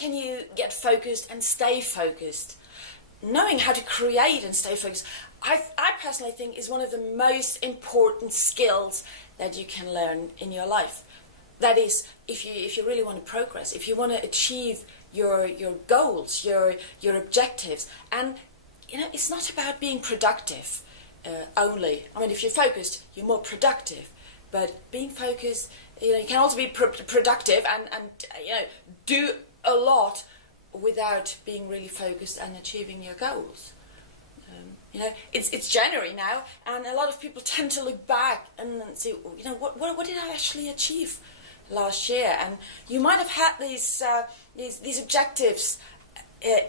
can you get focused and stay focused? Knowing how to create and stay focused, I personally think is one of the most important skills that you can learn in your life. That is, if you really want to progress, if you want to achieve your goals, your objectives, and it's not about being productive only. I mean, if you're focused, you're more productive. But being focused, you can also be productive and do a lot without being really focused and achieving your goals. It's January now, and a lot of people tend to look back and say, what did I actually achieve last year? And you might have had these objectives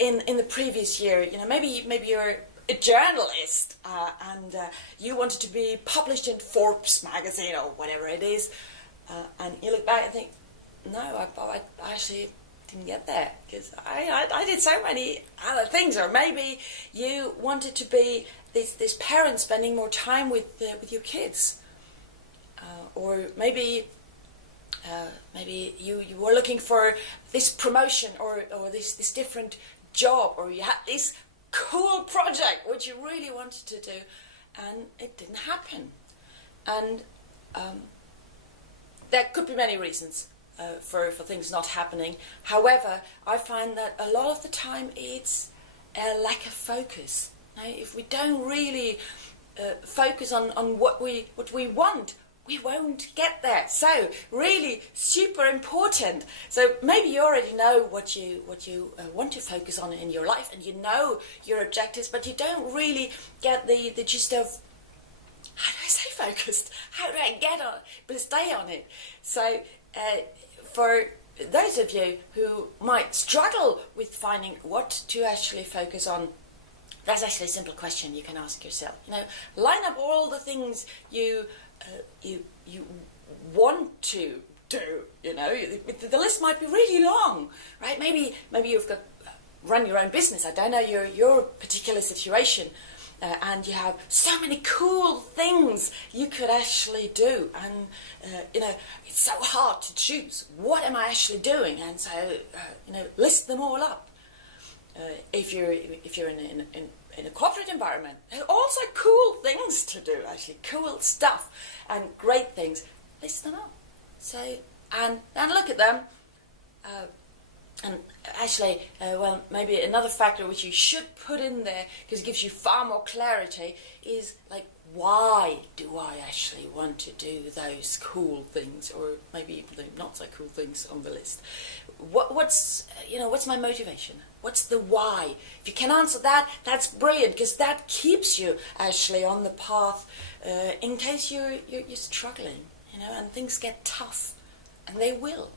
in the previous year. Maybe you're a journalist and you wanted to be published in Forbes magazine or whatever it is, and you look back and think, no, I actually didn't get there because I did so many other things. Or maybe you wanted to be this parent spending more time with your kids, or maybe you were looking for this promotion or this different job, or you had this cool project which you really wanted to do and it didn't happen. And there could be many reasons for things not happening. However, I find that a lot of the time it's a lack of focus. If we don't really focus on what we want, we won't get there. So really super important. So maybe you already know what you want to focus on in your life, and you know your objectives, but you don't really get the gist of how do I stay focused? How do I get on but stay on it? So for those of you who might struggle with finding what to actually focus on, that's actually a simple question you can ask yourself. Line up all the things you want to do. The list might be really long, right? Maybe you've got run your own business. I don't know your particular situation, and you have so many cool things you could actually do, and it's so hard to choose. What am I actually doing? And so list them all up. If you're in a corporate environment, there are also cool things to do, actually cool stuff and great things. List them up. So and look at them. And actually, maybe another factor which you should put in there, because it gives you far more clarity, is like, why do I actually want to do those cool things, or maybe even the not so cool things on the list? What's my motivation? What's the why? If you can answer that, that's brilliant, because that keeps you actually on the path in case you're struggling, and things get tough, and they will,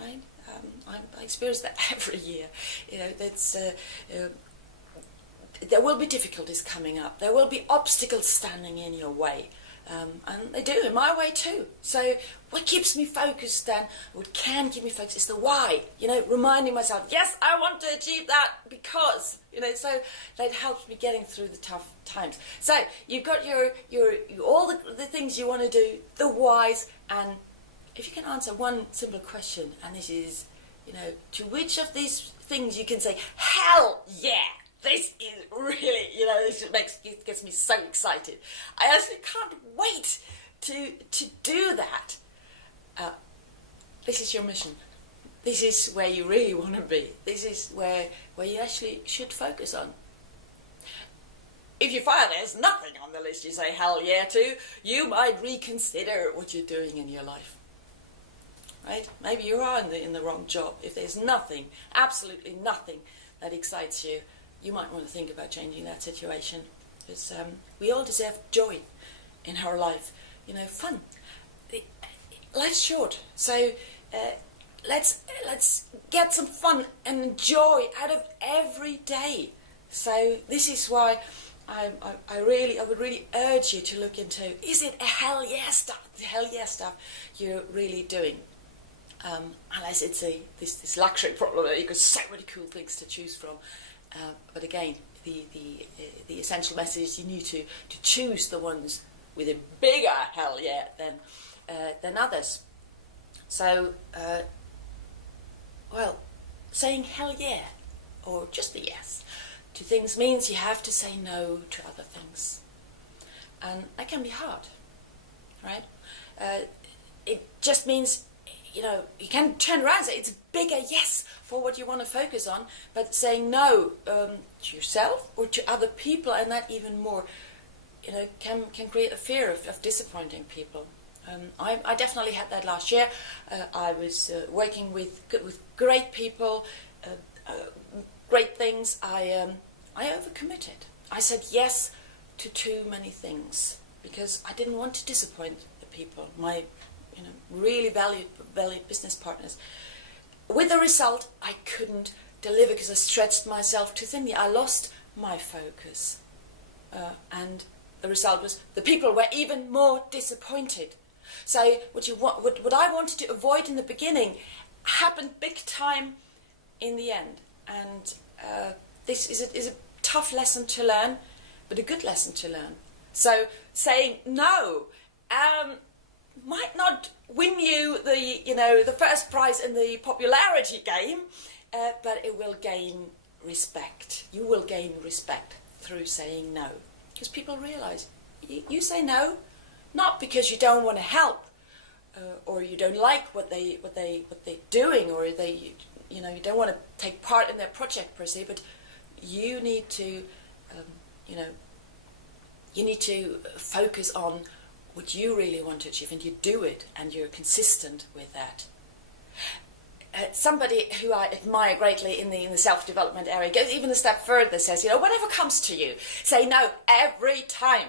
right? I experience that every year. There will be difficulties coming up. There will be obstacles standing in your way. And they do, in my way too. So what keeps me focused then, what can keep me focused, is the why. Reminding myself, yes, I want to achieve that because, so that helps me getting through the tough times. So you've got your all the things you want to do, the whys, and if you can answer one simple question, and this is, to which of these things you can say, hell yeah, this is really, it gets me so excited. I actually can't wait to do that. This is your mission. This is where you really want to be. This is where you actually should focus on. If you find there's nothing on the list you say hell yeah to, you might reconsider what you're doing in your life. Right? Maybe you are in the wrong job. If there's nothing, absolutely nothing that excites you, you might want to think about changing that situation. Because we all deserve joy in our life. Fun. Life's short, so let's get some fun and joy out of every day. So this is why I would really urge you to look into, is it a hell yeah stuff you're really doing? Unless it's this luxury problem that you've got so many cool things to choose from. But again, the essential message is you need to choose the ones with a bigger hell yeah than others. So, saying hell yeah, or just a yes, to things means you have to say no to other things. And that can be hard, right? It just means, you can turn around and say it's a bigger yes for what you want to focus on, but saying no to yourself or to other people, and that even more, can create a fear of disappointing people. I definitely had that last year. I was working with great people, great things. I overcommitted. I said yes to too many things because I didn't want to disappoint the people, my really valued business partners. With the result, I couldn't deliver because I stretched myself too thinly. I lost my focus, and the result was the people were even more disappointed. So what I wanted to avoid in the beginning happened big time in the end, and this is a tough lesson to learn, but a good lesson to learn. So saying no might not win you the first prize in the popularity game, but it will gain respect. You will gain respect through saying no, because people realize you say no, not because you don't want to help, or you don't like what they're doing, or you don't want to take part in their project per se, but you need to focus on what you really want to achieve, and you do it, and you're consistent with that. Somebody who I admire greatly in the self-development area goes even a step further, says, whatever comes to you, say no every time,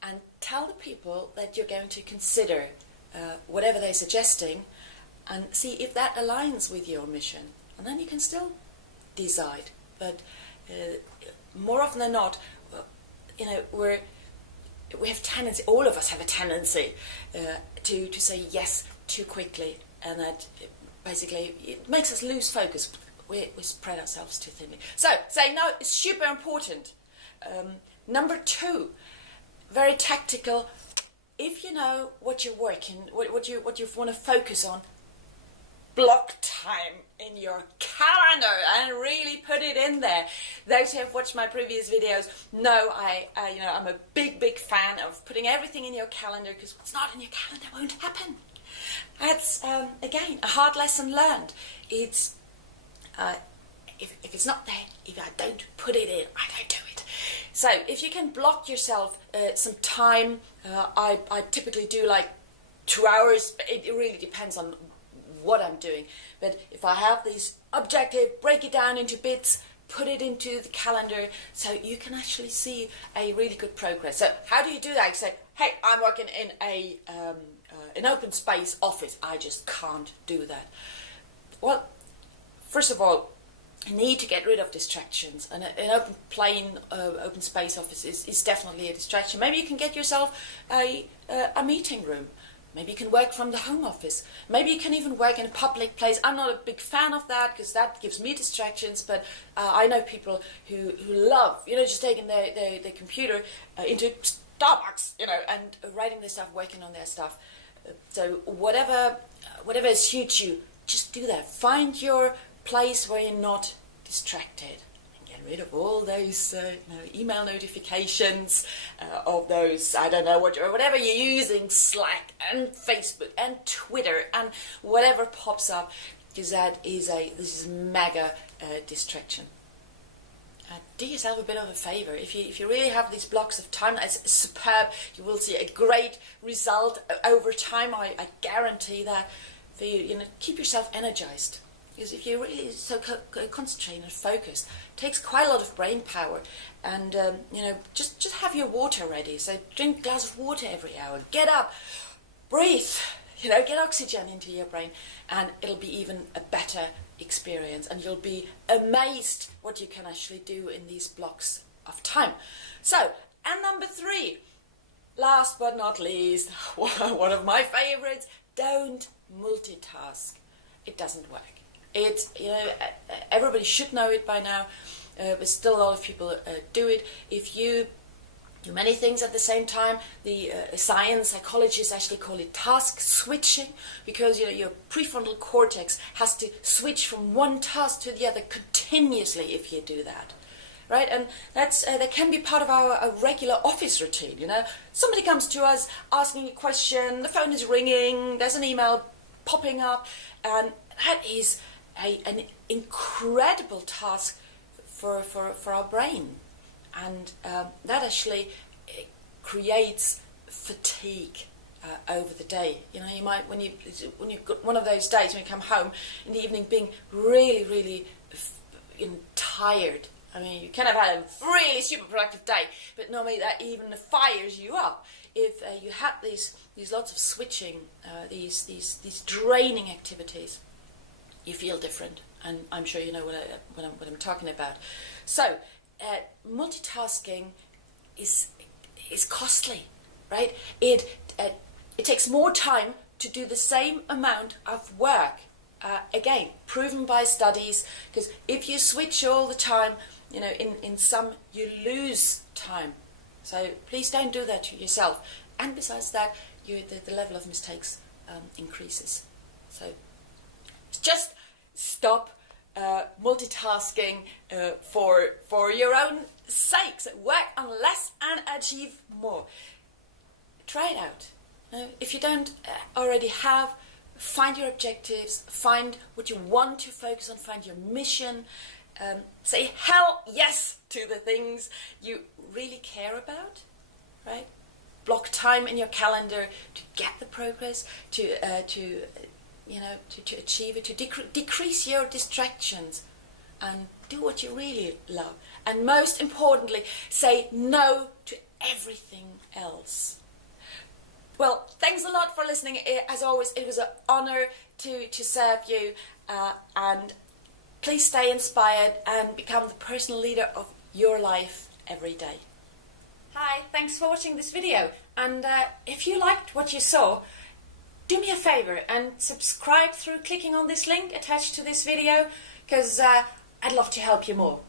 and tell the people that you're going to consider whatever they're suggesting, and see if that aligns with your mission, and then you can still decide. But more often than not, we have tendency, all of us have a tendency to say yes too quickly, and that basically it makes us lose focus. We spread ourselves too thinly. So saying no is super important. Number 2, very tactical. If you know what you're working, what you want to focus on, block time in your calendar and really put it in there. Those who have watched my previous videos know I'm a big fan of putting everything in your calendar, because what's not in your calendar won't happen. That's again a hard lesson learned. It's if it's not there, if I don't put it in, I don't do it. So if you can block yourself some time, I typically do like 2 hours. It really depends on what I'm doing, but if I have this objective, break it down into bits, put it into the calendar, so you can actually see a really good progress. So how do you do that? You say, hey, I'm working in an open space office, I just can't do that. Well, first of all, you need to get rid of distractions, and an open space office is definitely a distraction. Maybe you can get yourself a meeting room. Maybe you can work from the home office. Maybe you can even work in a public place. I'm not a big fan of that because that gives me distractions, but I know people who love, just taking their computer into Starbucks, and writing their stuff, working on their stuff. So whatever suits you, just do that. Find your place where you're not distracted. Get rid of all those email notifications of those, I don't know, whatever you're using, Slack and Facebook and Twitter and whatever pops up, because this is mega distraction. Do yourself a bit of a favor. If you really have these blocks of time, that's superb. You will see a great result over time. I guarantee that. For you, keep yourself energized. Because if you're really so concentrated and focused, it takes quite a lot of brain power. And, just have your water ready. So drink a glass of water every hour. Get up, breathe, get oxygen into your brain. And it'll be even a better experience. And you'll be amazed what you can actually do in these blocks of time. So, and number 3, last but not least, one of my favorites, don't multitask. It doesn't work. It's, everybody should know it by now, but still a lot of people do it. If you do many things at the same time. The psychologists actually call it task switching, because your prefrontal cortex has to switch from one task to the other continuously if you do that, right? And that can be part of our regular office routine. Somebody comes to us asking a question, the phone is ringing, there's an email popping up, and that is an incredible task for our brain. And that actually creates fatigue over the day. You might, when you've got one of those days when you come home in the evening being really, really tired. I mean, you can have had a really super productive day, but normally that even fires you up. If you have these lots of switching, these draining activities, you feel different, and I'm sure you know what I'm talking about. So. Multitasking is costly, right? It takes more time to do the same amount of work. Again, proven by studies, because if you switch all the time, in some you lose time. So please don't do that to yourself. And besides that, the level of mistakes increases. So just stop multitasking for your own sakes. Work on less and achieve more. Try it out. If you don't already have, find your objectives, find what you want to focus on, find your mission. Say hell yes to the things you really care about, right? Block time in your calendar to get the progress, to achieve it, to decrease your distractions and do what you really love. And most importantly, say no to everything else. Well, thanks a lot for listening. As always, it was an honor to serve you, and please stay inspired and become the personal leader of your life every day. Hi, thanks for watching this video, and if you liked what you saw, do me a favor and subscribe through clicking on this link attached to this video, because I'd love to help you more.